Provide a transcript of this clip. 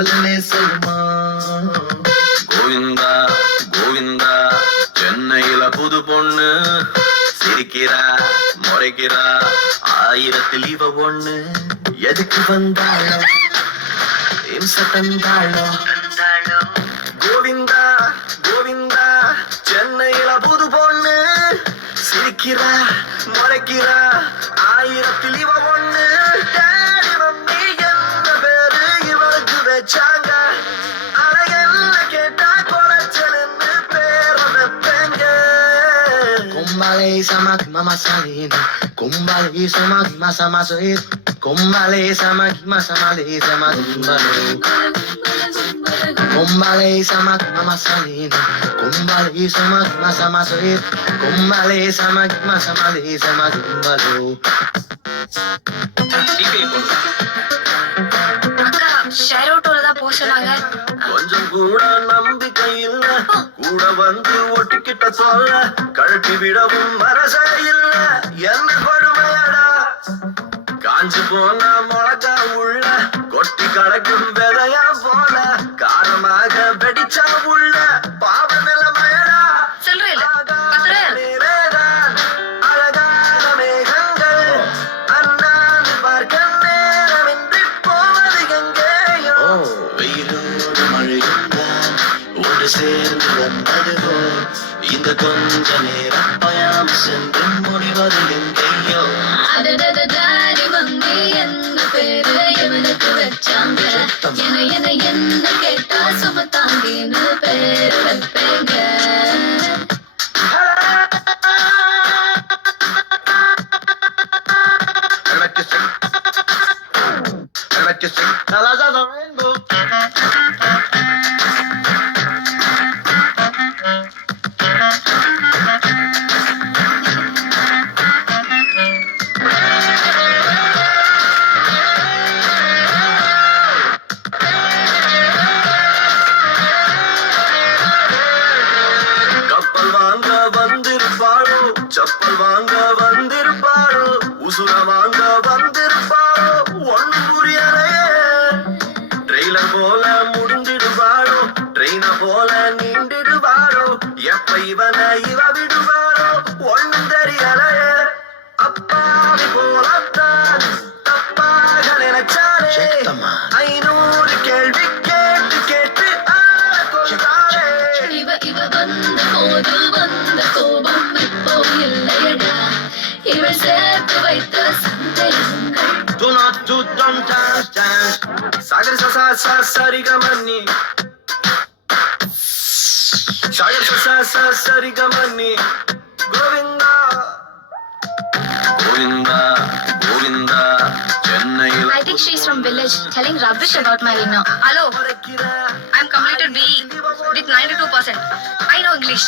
சொல்லலே சொல்லுமா. கோவிந்தா கோவிந்தா சென்னையில புது பொண்ணு சிரிக்கிறா முறைக்கிறா ஆயிரத்தில் இவ ஒண்ணு. எதுக்கு வந்தாளோ இம்ச தந்தாளோ. கோவிந்தா கோவிந்தா சென்னையில புது பொண்ணு சிரிக்கிறா முறைக்கிறா ஆயிரத்தில் இவ ஒண்ணு. டாடி மம்மி என்ன பேரு இவளுக்கு வச்சாங்க. அலையல்ல கேட்டா கொலைச்சலுன்னு பேர வைப்பேங்க. Kumbale samaki mama salina, kumbale samaki masa masa it, kumbale samaki masa male samaki kumbale. Kumbale samaki mama salina, kumbale samaki masa masa it, kumbale samaki masa male samaki kumbale. அக்கா share அவுட்டோட தான் போக சொன்னாங்க. கொஞ்சம் கூட நம்பிக்கை இல்ல, கூட வந்து ஒட்டிக்கிட்ட சொல்ல கழட்டி விடவும் மனசே இல்ல. என்ன கொடுமையடா காஞ்சு போன மிளகா உள்ள கொட்டி கடைக்கும் விதையா போல காரமாக வெடிச்சா உள்ள பாவ நிலைமையடா. சொல்றேன் மேலேதான் அழகான மேகங்கள் அண்ணாந்து பார்க்க நேரமின்றி போவது எங்கேயோ. வெயிலோடு மழையும் தான் ஒன்று சேர்ந்து வந்தது போல் இந்த கொஞ்ச நேரம் பயம் சென்று முடிவது எங்கேயோ. டாடி மம்மி என்ன பேரு இவனுக்கு வச்சாங்க. என்ன கேட்டா சுமத்தாங்கின்னு பேரு வைப்பேங்க. Colors of the rainbow. கப்பல் வாங்க வந்திருப்பாளோ செப்பல் வாங்க வந்திருப்பாளோ உசுர வாங்க வந்திருப்பாளோ ஒன்னும் புரியலையே. ட்ரெயிலர் போல முடிஞ்சிடுவாளோ ட்ரெயின போல நீண்டிடுவாளோ எப்ப இவனை இவ விடுவாளோ ஒன்னும் தெரியலையே. அப்பாவி போலத்தான் தப்பாக நினைச்சாலே சத்தமா. 500 கேள்வி கேட்டு கேட்டு ஆள கொண்டாளே. இவ வந்த போது வந்த கோபம் இப்போ இல்லையடா. இவள் சேர்த்து வைத்த சந்தேகங்கள். Do not do, don't dance, dance. Sagar சசா சா சரிகமன்னி சாகர் சசா சா சரிகமன்னி. கோவிந்தா கோவிந்தா கோவிந்தா சென்னையில் I think she's from village telling rubbish about my Reno. Hello, I'm completed BE with 92%. I know English.